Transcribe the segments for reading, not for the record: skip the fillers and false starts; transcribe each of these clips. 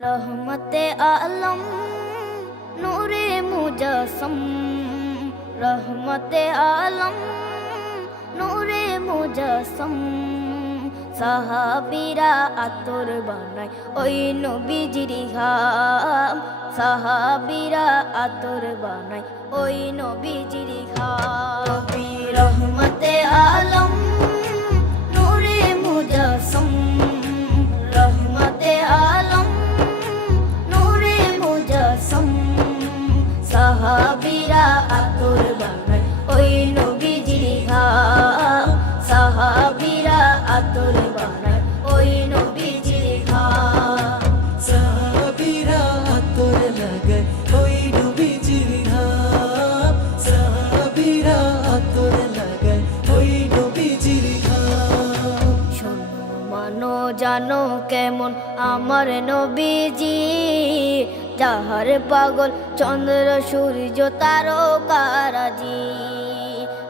रहमते आलम नूरे मुजस्सम, रहमते आलम नूरे मुजस्सम। সাহাবীরা আতর বানায় ওই নবীজির ঘাম, সাহাবীরা আতর বানায় ওই নবীজির ঘাম। নবী রহমতে আলম নূরে মুজস্সম, রহমতে আলম নূরে মুজস্সম। সাহাবীরা আতর বানায় ওই নবীজির ঘাম, সাহাবীরা আতর বানায় ওই নবীজির ঘাম। সাহাবীরা আতর লাগায় ওই নবীজির ঘাম, সাহাবীরা আতর লাগায় ওই নবীজির ঘাম। শোনো মানো জানো কেমন আমার নবীজি, যাহার পাগল চন্দ্র সূর্য তারকারাজি,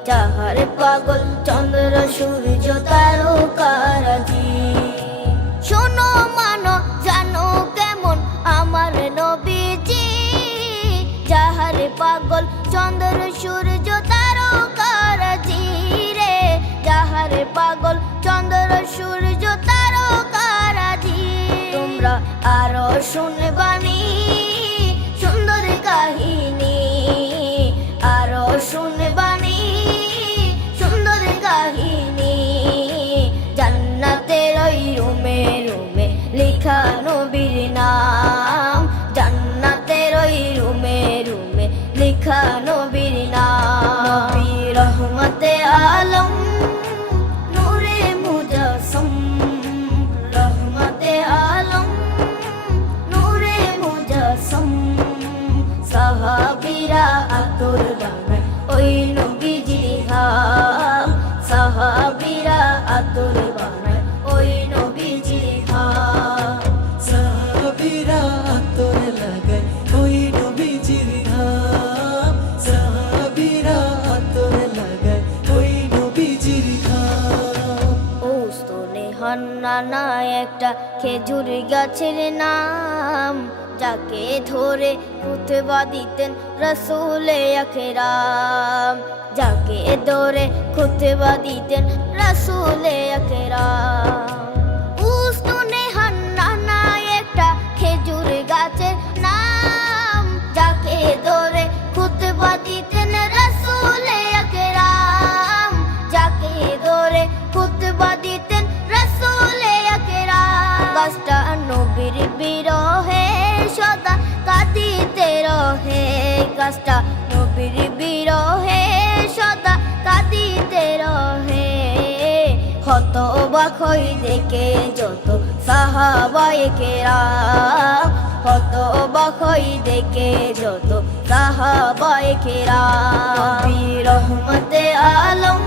যাহার পাগল চন্দ্র সূর্য তারকারাজি। শোনো মানো জানো কেমন আমার নবীজি, যাহার পাগল চন্দ্র সূর্য তারকারাজি রে, যাহার পাগল চন্দ্র সূর্য তারকারাজি। তোমরা আরো শুনবানি সুন্দর কাহিনী, আরো শুনবানি সুন্দর কাহিনী। জান্নাতের ওই রুমে রুমে লেখা নবীর নাম, জান্নাতের ওই রুমে রুমে লেখা নবীর নাম। নবী রহমতে আলম নূরে মুজস্সম, রহমতে আলম নূরে মুজস্সম। সাহাবীরা আতর বানায় ওই নবীজির ঘাম, সাহাবীরা আতর বানায় ওই নবীজির ঘাম। সাহাবীরা আতর লাগায় ওই নবীজির ঘাম, সাহাবীরা আতর লাগায় ওই নবীজির ঘাম। ও স্তনে হান্নানা একটা খেজুর গাছের নাম, যাকে ধরে খুতবা দিতেন রাসূলে আকরাম, যাকে ধরে খুতবা দিতেন রাসূলে আকরাম। উস্তনে হান্নানা একটা খেজুর গাছের নাম, যাকে ধরে খুতবা দিতেন রাসূলে আকরাম, যাকে ধরে খুতবা দিতেন রাসূলে আকরাম। গাছটা নবীর বিরহে সদা কাঁদিতে রহে, গাছটা নবীর বিরহে সদা কাঁদিতে রহে। হতবাক হই দেখে যত সাহাবায়ে কেরাম, হতবাক হই দেখে যত সাহাবায়ে কেরাম। নবী রহমতে আলম